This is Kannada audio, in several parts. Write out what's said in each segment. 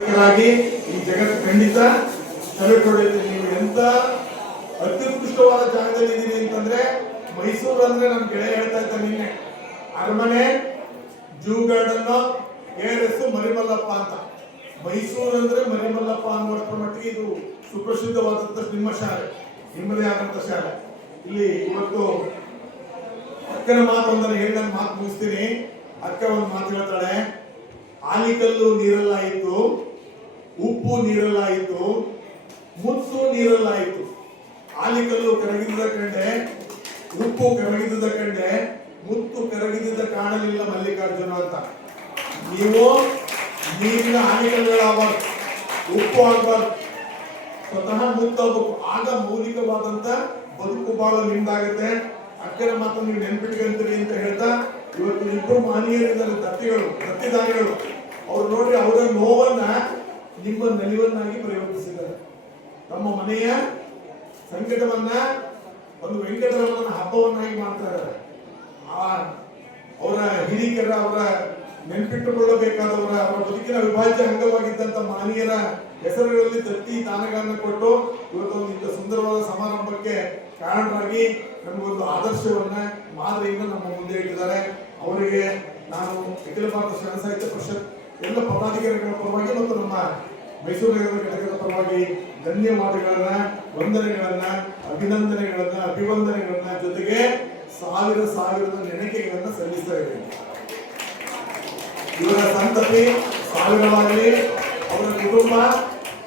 ಈ ಜಗತ್ತು ಖಂಡಿತ ಸೆಲೆಕ್ಟ್ ಹೊಡೆಯುತ್ತೆ. ನೀವು ಎಂತ ಅತ್ಯುತ್ಕೃಷ್ಟವಾದ ಜಾಗದಲ್ಲಿ ಇದೀನಿ ಅಂತಂದ್ರೆ ಮೈಸೂರು ಅಂದ್ರೆ ನಮ್ ಗೆಳೆಯ ಹೇಳ್ತಾ ಇದ್ದ ನಿನ್ನೆ ಅರಮನೆ, ಜೂ ಗಾರ್ಡನ್, ARS ಮರಿಮಲ್ಲಪ್ಪ ಅಂತ. ಮೈಸೂರು ಅಂದ್ರೆ ಮರಿಮಲ್ಲಪ್ಪ ಅನ್ನುವಷ್ಟರ ಮಟ್ಟಿಗೆ ಇದು ಸುಪ್ರಸಿದ್ಧವಾದಂತ ನಿಮ್ಮ ಶಾಲೆ, ನಿಮ್ಮದೇ ಆದಂತ ಶಾಲೆ. ಇಲ್ಲಿ ಇವತ್ತು ಅಕ್ಕನ ಮಾತೊಂದನ್ನು ಹೇಳಿ ನಾನು ಮಾತು ಮುಗಿಸ್ತೀನಿ. ಅಕ್ಕ ಒಂದು ಮಾತು ಹೇಳ್ತಾಳೆ, ಆಲಿಕಲ್ಲು ನೀರಲ್ಲಾಯಿತು, ಉಪ್ಪು ನೀರಲ್ಲಾಯಿತು, ಮುತ್ತು ನೀರಲ್ಲಾಯಿತು. ಆಲಿಕಲ್ಲು ಕರಗಿದ ಕಂಡೆ, ಉಪ್ಪು ಕರಗಿದ ಕಂಡೆ, ಮುತ್ತು ಕರಗಿದ ಕಾಣಲಿಲ್ಲ ಮಲ್ಲಿಕಾರ್ಜುನ ಅಂತ. ನೀವು ನೀರಿನ ಆಲಿಕಲ್ಲುಗಳಾಗಬಾರ್ದು, ಉಪ್ಪು ಆಗಬಾರ್ದು, ಸ್ವತಃ ಮುತ್ತಾಗಬೇಕು. ಆಗ ಮೌಲಿಕವಾದಂತ ಬದುಕು ಬಾಳ ನಿಮ್ದಾಗುತ್ತೆ. ಅಕ್ಕನ ಮಾತನ್ನು ನೀವು ನೆನ್ಪಿಟ್ಕೊಂತೀರಿ ಅಂತ ಹೇಳ್ತಾ, ಇವತ್ತು ಇಬ್ಬರು ಮಹನೀಯರಿದ್ದಾರೆ, ದತ್ತಿದಾನಿಗಳು. ಅವ್ರು ನೋಡ್ರಿ, ಅವರ ನೋವನ್ನ ನಿಮ್ಮ ನಲಿವನ್ನಾಗಿ ಪರಿವರ್ತಿಸಿದ್ದಾರೆ. ತಮ್ಮ ಮನೆಯ ಸಂಕಟವನ್ನ ಒಂದು ವೆಂಕಟರಮಣನ ಹಬ್ಬವನ್ನಾಗಿ ಮಾಡ್ತಾ ಇದ್ದಾರೆ. ಅವರ ಹಿರಿಕರ, ಅವರ ನೆನಪಿಟ್ಟುಕೊಳ್ಳಬೇಕಾದವರ, ಅವರ ಬದುಕಿನ ಅವಿಭಾಜ್ಯ ಅಂಗವಾಗಿದ್ದಂತ ಮಹನೀಯರ ಹೆಸರುಗಳಲ್ಲಿ ದತ್ತಿ ದಾನಗಳನ್ನು ಕೊಟ್ಟು ಇವತ್ತೊಂದು ಇಂಥ ಸುಂದರವಾದ ಸಮಾರಂಭಕ್ಕೆ ಕಾರಣರಾಗಿ ನಮಗೊಂದು ಆದರ್ಶವನ್ನ, ಮಾದರಿಯಿಂದ ನಮ್ಮ ಮುಂದೆ ಇಟ್ಟಿದ್ದಾರೆ. ಅವರಿಗೆ ನಾನು ಅಖಿಲ ಭಾರತ ಶರಣ ಸಾಹಿತ್ಯ ಪರಿಷತ್ ಎಲ್ಲ ಪದಾಧಿಕಾರಿಗಳ ಪರವಾಗಿ ಮತ್ತು ನಮ್ಮ ಮೈಸೂರು ನಗರದ ಘಟಕದ ಪರವಾಗಿ ಧನ್ಯವಾದಗಳನ್ನ, ವಂದನೆಗಳನ್ನ, ಅಭಿವಂದನೆಗಳನ್ನ ಜೊತೆಗೆ ಸಾವಿರದ ನೆನಕೆಗಳನ್ನ ಸಲ್ಲಿಸ್ತಾ ಇದ್ದೇನೆ. ಇವರ ಸಂತತಿ ಸಾವಿರವಾಗಲಿ, ಅವರ ಕುಟುಂಬ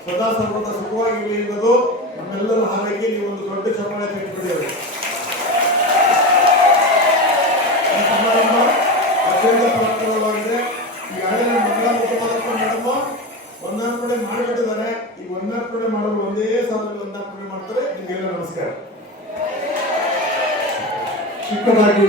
ಸದಾ ಸರ್ವದ ಸುಖವಾಗಿರಲಿ ಎಂಬುದು ನಮ್ಮೆಲ್ಲರ ಹಾರೈಕೆ. ನೀವು ಒಂದು ದೊಡ್ಡ ಚಪ್ಪಾಳೆ ತೆಗೆದುಕೊಂಡಿದ್ದಾರೆ. ಈ ಸಮಾರಂಭ ಅತ್ಯಂತ ಪ್ರಮುಖವಾಗಿದೆ. ಈಗಾಗಲೇ ಮಹಿಳಾ ಮುಖಪಾಲಕ ಮೇಡಮ್ ಒಂದಾರ್ಪಣೆ ಮಾಡಿಬಿಟ್ಟಿದ್ದಾರೆ. ಈ ಒಂದಾರ್ಪಣೆ ಮಾಡಲು ಒಂದೇ ಸಾಲಲ್ಲಿ ಒಂದಾರ್ಪಣೆ ಮಾಡ್ತಾರೆ. ನಿಮಗೆಲ್ಲ ನಮಸ್ಕಾರ. ಚಿಕ್ಕದಾಗಿ